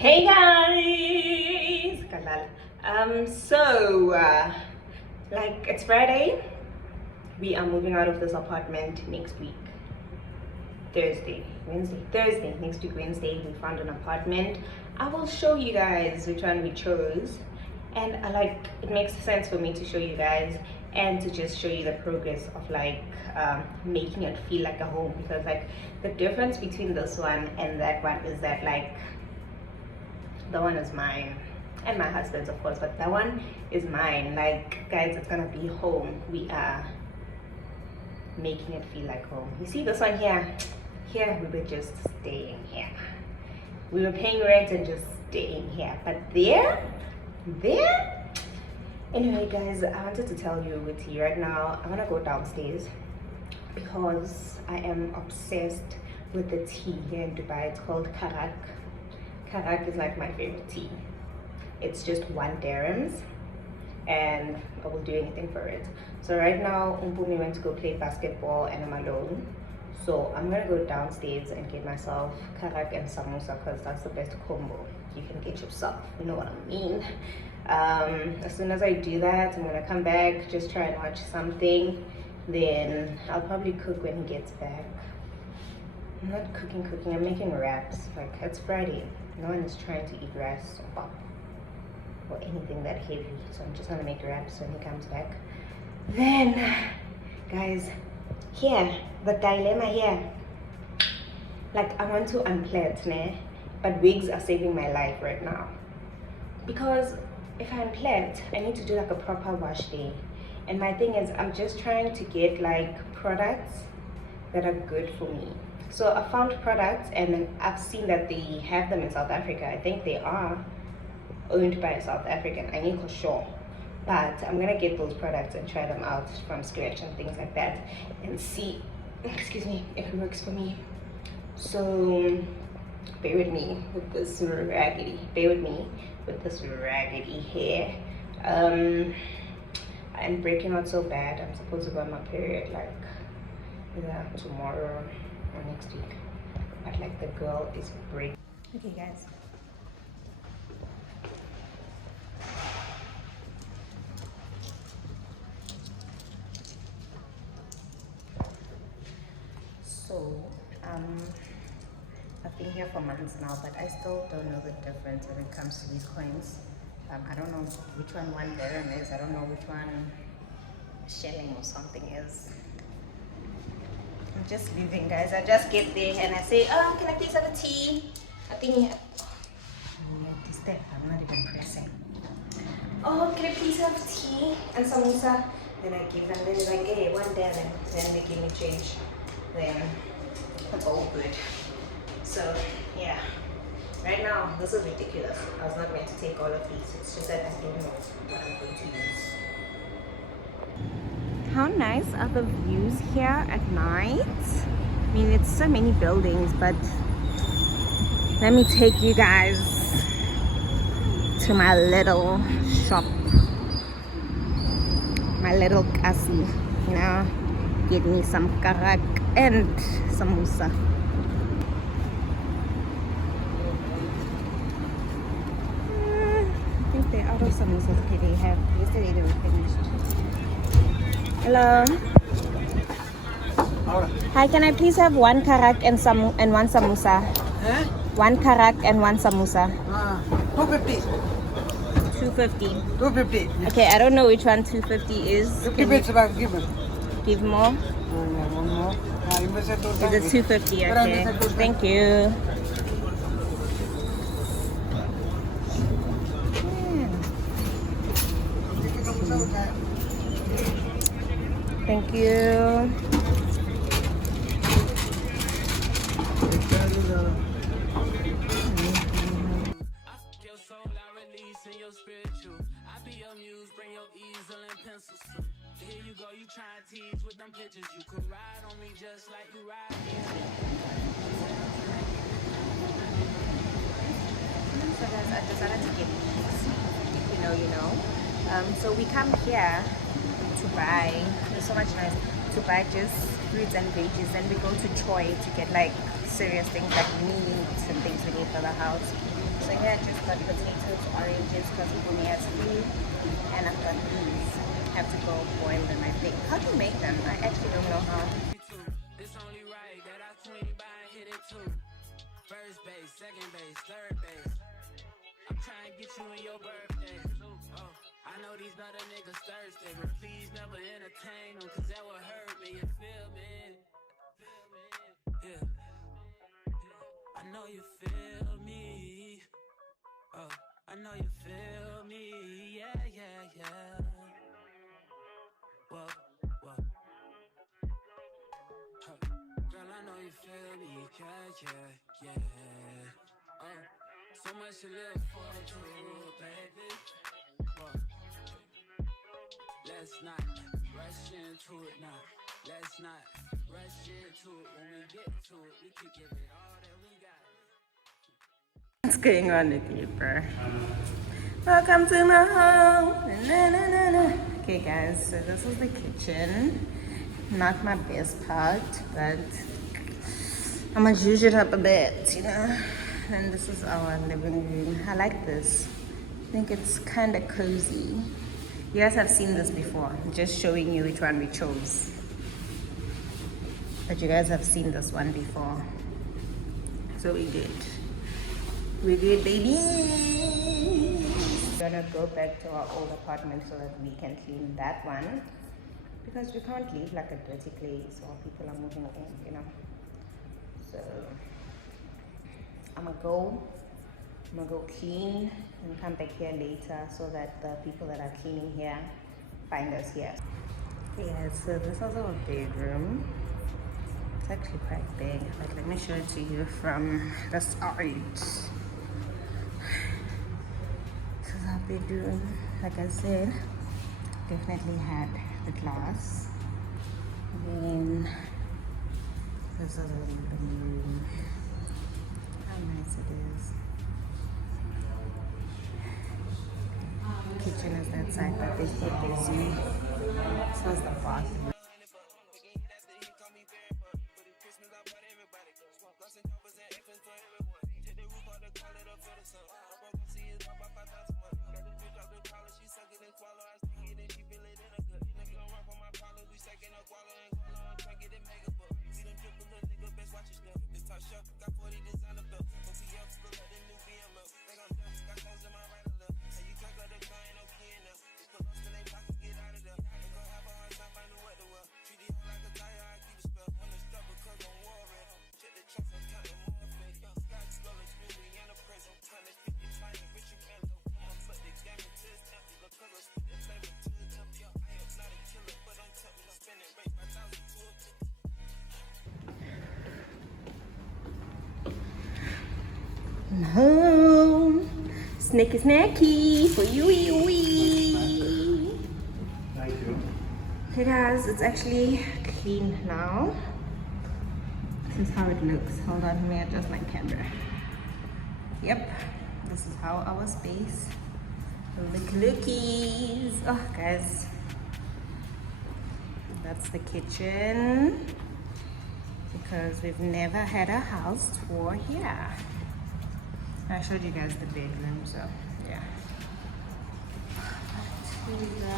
Hey guys, like it's Friday. We are moving out of this apartment next week. Thursday, next week Wednesday, we found an apartment. I will show you guys which one we chose, and it makes sense for me to show you guys and to just show you the progress of making it feel like a home, because the difference between this one and that one is that the one is mine and my husband's, of course, but that one is mine. Guys, it's gonna be home. We are making it feel like home. You see this one here we were just staying here. We were paying rent and just staying here, but there anyway guys, I wanted to tell you with you right now, I want to go downstairs because I am obsessed with the tea here in Dubai. It's called Karak. Karak is like my favorite tea. It's just 1 dirhams and I will do anything for it. So right now Umpumi went to go play basketball and I'm alone, so I'm gonna go downstairs and get myself Karak and samosa, because that's the best combo you can get yourself, you know what I mean. As soon as I do that, I'm gonna come back, just try and watch something, then I'll probably cook when he gets back. I'm not cooking, I'm making wraps. It's Friday, no one is trying to eat rice or anything that heavy, so I'm just gonna make wraps when he comes back. Then guys, here the dilemma here, I want to unplait, but wigs are saving my life right now, because if I unplait, I need to do a proper wash day. And my thing is, I'm just trying to get products that are good for me. So I found products and I've seen that they have them in South Africa. I think they are owned by a South African, I need for sure. But I'm gonna get those products and try them out from scratch and things like that and see, excuse me, if it works for me. So bear with me with this raggedy hair. I'm breaking out so bad. I'm supposed to go on my period either tomorrow or next week, but the girl is breaking. Okay guys, so I've been here for months now, but I still don't know the difference when it comes to these coins. I don't know which one 1 dirham is. I don't know which one shilling or something is. I'm just leaving, guys. I just get there and I say, oh, can I please have a tea? I think you have... this step, I'm not even pressing. Oh, can I please have tea and samosa? Then I give them, then they're like, hey, 1 dirham. Then they give me change. Then it's all good. So yeah, right now this is ridiculous. I was not meant to take all of these. It's just that I don't know what I'm going to use. How nice are the views here at night? I mean, it's so many buildings, but let me take you guys to my little shop, my little kasi. Now get me some karak and samosa. They're out of samosas. Okay, they have. Yesterday they were finished. Hello. Hi, can I please have 1 karak and 1 samosa? Huh? 1 karak and 1 samosa. 250. 250. 250. Okay, I don't know which one 250 is. Give it back, give it. Give more? One more. Is it 250? Okay. Thank you. Thank you. Here you go, you try and tease with them pictures. You could ride on me just like you ride me. So guys, I decided to get these. If you know. So we come here to buy, it's so much nice, to buy just fruits and veggies, and we go to Choi to get serious things like meat and things we need for the house. So here I just got potatoes, oranges, because Bumi has food, and I've got these. Have to go boil them, I think. How do you make them? I actually don't know how. It's only right that I swing by and hit it too. First base, second base, third base. I'm trying to get you in your birthday. Oh, I know these better niggas thirsty, but please never entertain them, cause that would hurt me, you feel me? Yeah. I know you feel me. Oh, I know you feel me. Yeah, yeah, yeah. Whoa, whoa. Huh. Girl, I know you feel me. Yeah, yeah, yeah. Oh, so much to live for, too, baby. Whoa. Let's not rush into it now. Let's not rush into it. When we get to it, we can give it all that we got. What's going on with you, bro? Welcome to my home. Na, na, na, na. Okay, guys, so this is the kitchen. Not my best part, but I'm gonna zhuzh it up a bit, you know. And this is our living room. I like this. I think it's kind of cozy. You guys have seen this before. I'm just showing you which one we chose. But you guys have seen this one before. So we did. We did, baby. We're gonna go back to our old apartment so that we can clean that one. Because we can't leave like a dirty place or people are moving in, you know. So I'm gonna go clean and come back here later so that the people that are cleaning here find us here. Yeah, so this is our bedroom. It's actually quite big, but let me show it to you from the side. This is our bedroom. Like I said, definitely had the glass. Then this is a living room. How nice it is. Kitchen is that side, but this is busy. So is the bathroom. No, snacky for you. Thank you. Hey guys, it's actually clean now. This is how it looks. Hold on, let me adjust my camera. Yep, this is how our space lookies. Oh guys, that's the kitchen because we've never had a house tour here. I showed you guys the bedroom, so yeah. Here we go.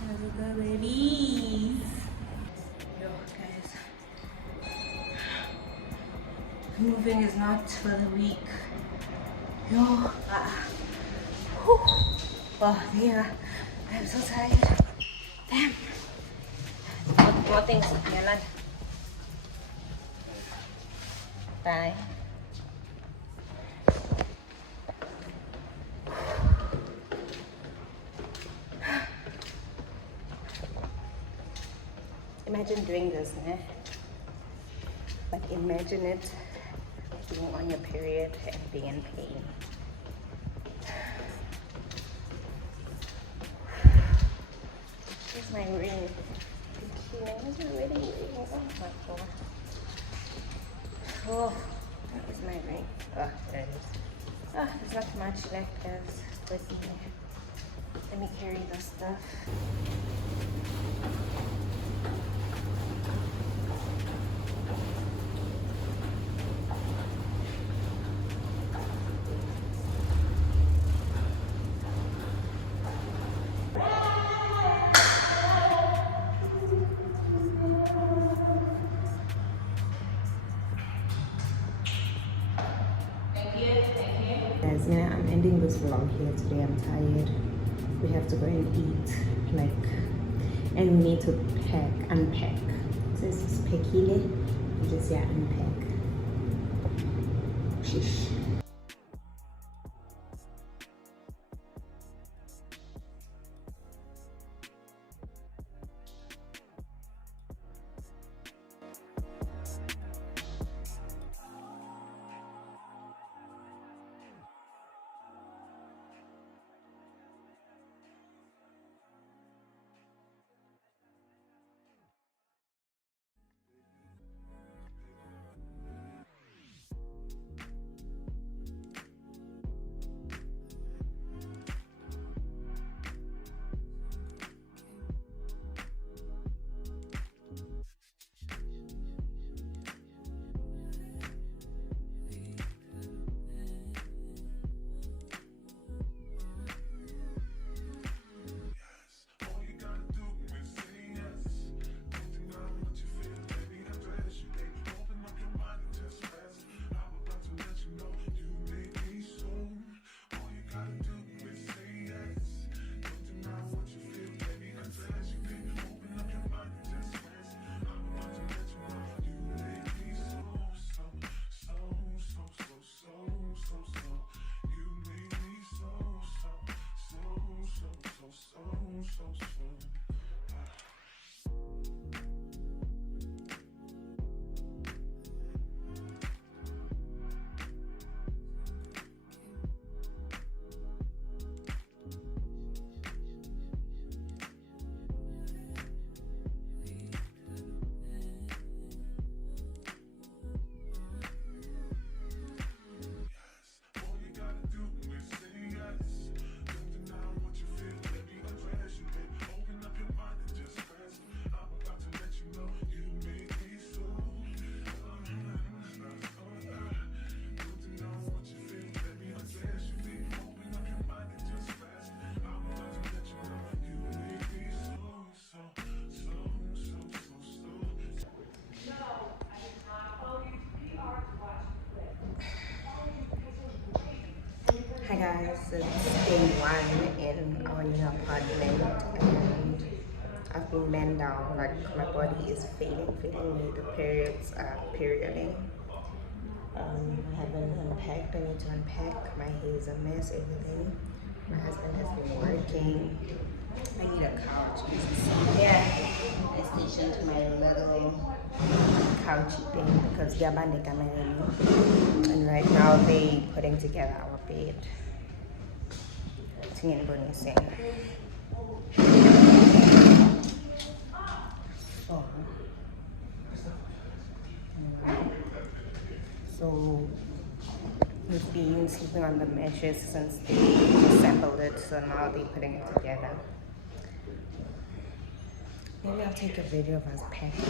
Here we go, babies. Yo, guys. Moving is not for the weak. Yo, oh, yeah. I'm so tired. Damn. More things. Yeah, bye. Imagine doing this, eh? Like imagine it being on your period and being in pain. Here's my ring. Where's my wedding ring? Oh my god. Oh, where's my ring? Oh, there it is. Oh, there's not much left, guys. But let me carry this stuff. Guys, yeah, I'm ending this vlog here today. I'm tired. We have to go and eat, and we need to unpack. So this is pekile. We just unpack. Shish. Hi guys, it's day one in our new apartment and I've been man down, like my body is failing me, the periods are perioding. I haven't unpacked, I need to unpack, my hair is a mess, everything. My husband has been working. I need a couch, yeah. I stationed my little couchy thing because and right now they putting together our bed. So we've been sleeping on the meshes since they assembled it, so now they're putting it together. Maybe I'll take a video of us packing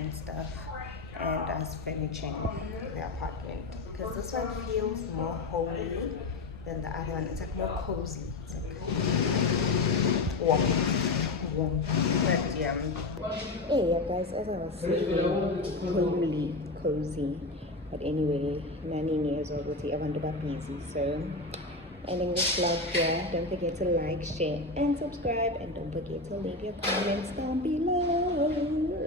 and stuff and us finishing the apartment because this one feels more homey than the other one. It's like more cozy. It's like warm. But yeah. Hey guys, as I was saying, homely, cozy. But anyway, Nani knows already. I want to be busy, so ending this vlog here. Don't forget to like, share, and subscribe, and don't forget to leave your comments down below.